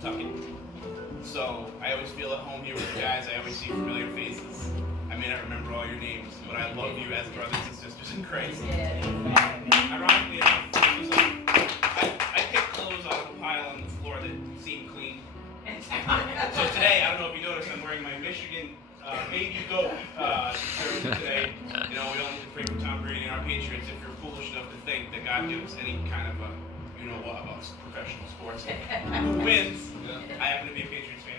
Kentucky. So I always feel at home here with you guys. I always see familiar faces. I may not remember all your names, but I love you as brothers and sisters in Christ. Ironically enough, I picked clothes out of a pile on the floor that seemed clean. So today, I don't know if you noticed, I'm wearing my Michigan baby goat jersey today. You know, we only can pray for Tom Brady and our Patriots if you're foolish enough to think that God gives any kind of a, you know what, about professional sports. Who wins? I happen to be a Patriots fan.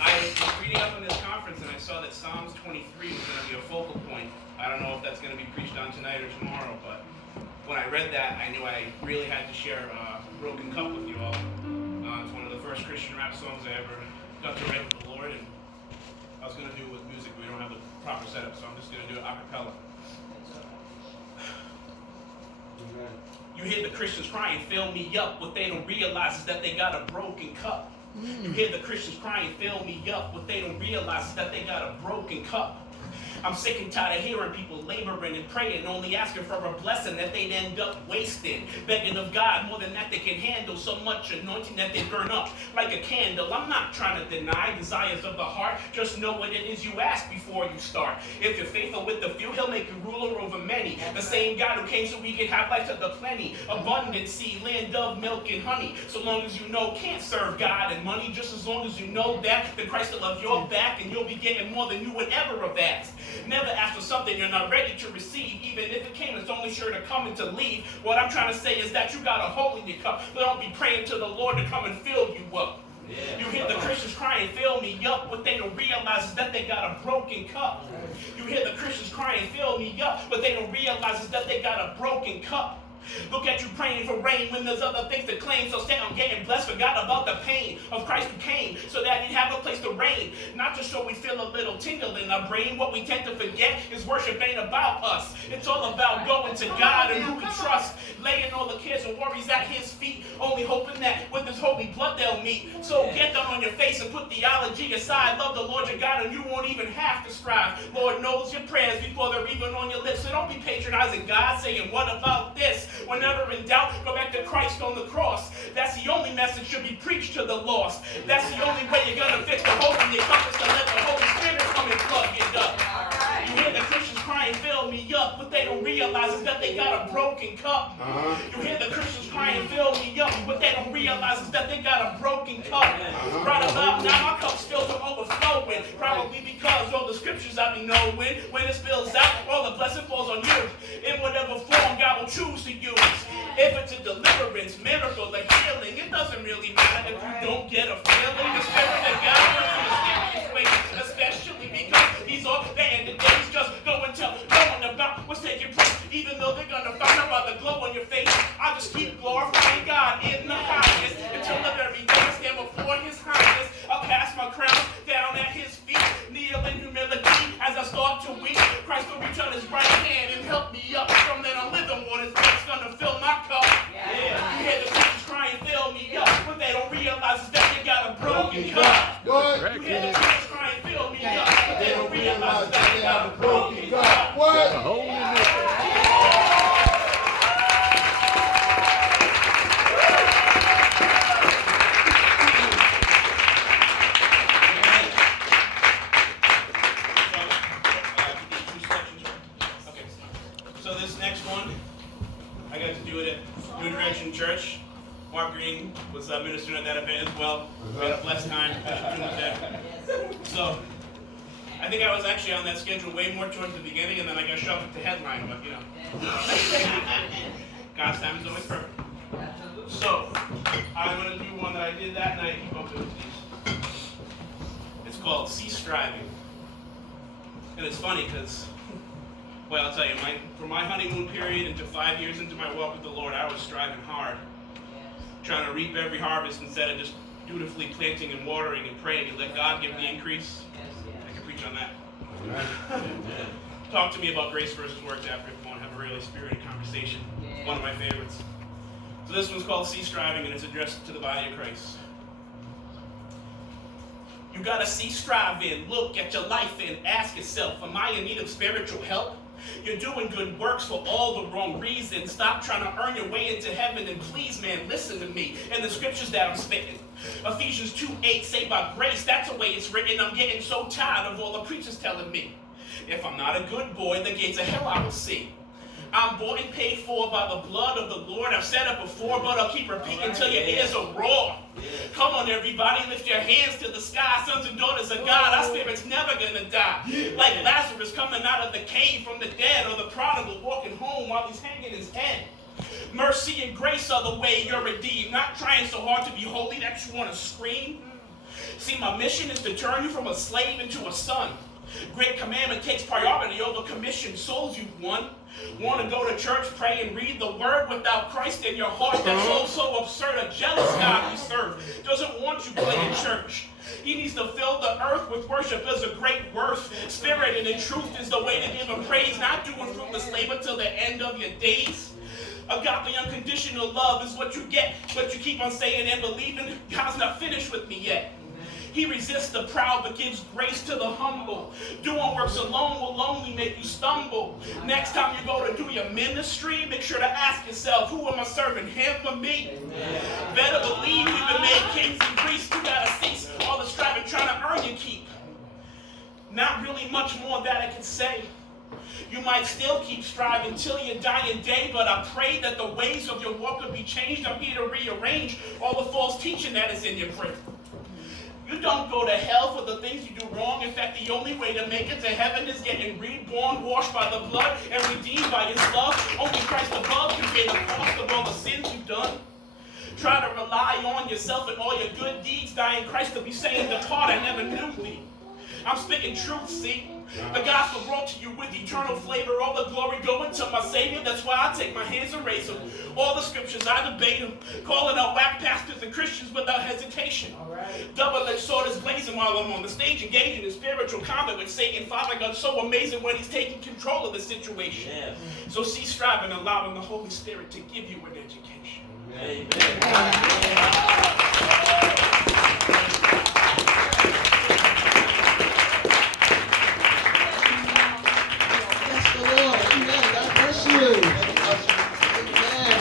I was reading up on this conference and I saw that Psalms 23 was going to be a focal point. I don't know if that's going to be preached on tonight or tomorrow, but when I read that, I knew I really had to share Broken Cup with you all. It's one of the first Christian rap songs I ever got to write with the Lord, and I was going to do it with music. We don't have the proper setup, so I'm just going to do it a cappella. You hear the Christians crying, fill me up. What they don't realize is that they got a broken cup. You hear the Christians crying, fill me up. What they don't realize is that they got a broken cup. I'm sick and tired of hearing people laboring and praying, only asking for a blessing that they'd end up wasting. Begging of God more than that they can handle, so much anointing that they burn up like a candle. I'm not trying to deny desires of the heart, just know what it is you ask before you start. If you're faithful with the few, he'll make you ruler over many. The same God who came so we could have life to the plenty. Abundancy, land of milk and honey. So long as you know can't serve God and money, just as long as you know that, then Christ will love your back and you'll be getting more than you would ever have asked. Never ask for something you're not ready to receive. Even if it came, it's only sure to come and to leave. What I'm trying to say is that you got a hole in your cup. But don't be praying to the Lord to come and fill you up. You hear the Christians crying, fill me up. What they don't realize is that they got a broken cup. You hear the Christians crying, fill me up. What they don't realize is that they got a broken cup. Look at you praying for rain when there's other things to claim. So stand on getting blessed, forgot about the pain of Christ who came so that he'd have a place to reign. Not just so we feel a little tingle in our brain. What we tend to forget is worship ain't about us. It's all about going to God and who we trust. Laying all the cares and worries at his feet. Only hoping that with his holy blood they'll meet. So get down on your face and put theology aside. Love the Lord your God and you won't even have to strive. Lord knows your prayers before they're even on your lips. So don't be patronizing God saying, what about this? Whenever in doubt, go back to Christ on the cross. That's the only message should be preached to the lost. That's the only way you're going to fix the hole in your cup is to let the Holy Spirit come and plug it up. You hear the Christians crying, fill me up. What they don't realize is that they got a broken cup. You hear the Christians crying, fill me up. What they don't realize is that they got a broken cup. Right about now, my cup's filled to overflowing. Probably because all the scriptures I be knowing. When it spills out, all the blessing falls on you. In whatever form God will choose to use. If it's a deliverance, miracle, a healing, it doesn't really matter if you don't get a feeling. The Spirit of God works in mysterious ways, especially because these are the end of days. Just go and tell no one about what's taking place, even though they're gonna find out about the glow on your face. I just keep glorifying God in the highest until the very day I stand before His Highness. I'll cast my crown down at His feet, kneel in humility as I start to weep. Christ will reach on His right hand and help me up. From then on, living waters that's gonna fill my cup. You hear the Christians crying, fill me up. What they don't realize is that they got a broken cup. You hear the Christians crying, fill me up. What they don't realize is that they got a broken cup. What? So this next one, I got to do it at New Direction Church. Mark Green was ministering at that event as well. We had a blessed time. So I think I was actually on that schedule way more towards the beginning, and then I got shoved to headline, but you know. God's time is always perfect. So I'm going to do one that I did that night. Keep up with these. It's called Cease Striving. And it's funny because, well, I'll tell you, from my honeymoon period into 5 years into my walk with the Lord, I was striving hard, trying to reap every harvest instead of just dutifully planting and watering and praying and let God give the increase. I can preach on that. Talk to me about grace versus works after if you want to have a really spirited conversation. One of my favorites. So this one's called Cease Striving, and it's addressed to the body of Christ. You gotta cease striving, look at your life and ask yourself, am I in need of spiritual help? You're doing good works for all the wrong reasons. Stop trying to earn your way into heaven, and please, man, listen to me and the scriptures that I'm spitting. Ephesians 2:8 say by grace, that's the way it's written. I'm getting so tired of all the preachers telling me, if I'm not a good boy, the gates of hell I will see. I'm bought and paid for by the blood of the Lord. I've said it before, but I'll keep repeating until your ears are raw. Come on, everybody, lift your hands to the sky. Sons and daughters of God, our spirit's never gonna die. Like Lazarus coming out of the cave from the dead, or the prodigal walking home while he's hanging his head. Mercy and grace are the way you're redeemed. Not trying so hard to be holy that you want to scream. See, my mission is to turn you from a slave into a son. Great commandment takes priority over commissioned souls you've won. Want to go to church, pray, and read the word without Christ in your heart? That's all so absurd. A jealous God we serve doesn't want you playing church. He needs to fill the earth with worship. There's a great worth. Spirit and in truth is the way to give him praise. Not doing fruitless labor till the end of your days. Agape unconditional love is what you get, but you keep on saying and believing. God's not finished with me yet. He resists the proud but gives grace to the humble. Doing works alone will only make you stumble. Next time you go to do your ministry, make sure to ask yourself, who am I serving, him or me? Amen. Better believe we've been made kings and priests. You gotta cease all the striving trying to earn your keep. Not really much more that I can say. You might still keep striving till your dying day, but I pray that the ways of your walk will be changed. I'm here to rearrange all the false teaching that is in your brain. You don't go to hell for the things you do wrong. In fact, the only way to make it to heaven is getting reborn, washed by the blood, and redeemed by his love. Only Christ above can pay the cost of all the sins you've done. Try to rely on yourself and all your good deeds, dying Christ to be saying, depart, I never knew thee. I'm speaking truth, see? The gospel brought to you with eternal flavor. All the glory going to my Savior. That's why I take my hands and raise them. All the scriptures, I debate them. Calling out whack pastors and Christians without hesitation. Double-edged sword is blazing while I'm on the stage, engaging in spiritual combat with Satan. Father God, so amazing when he's taking control of the situation. So cease striving, allowing the Holy Spirit to give you an education. Amen.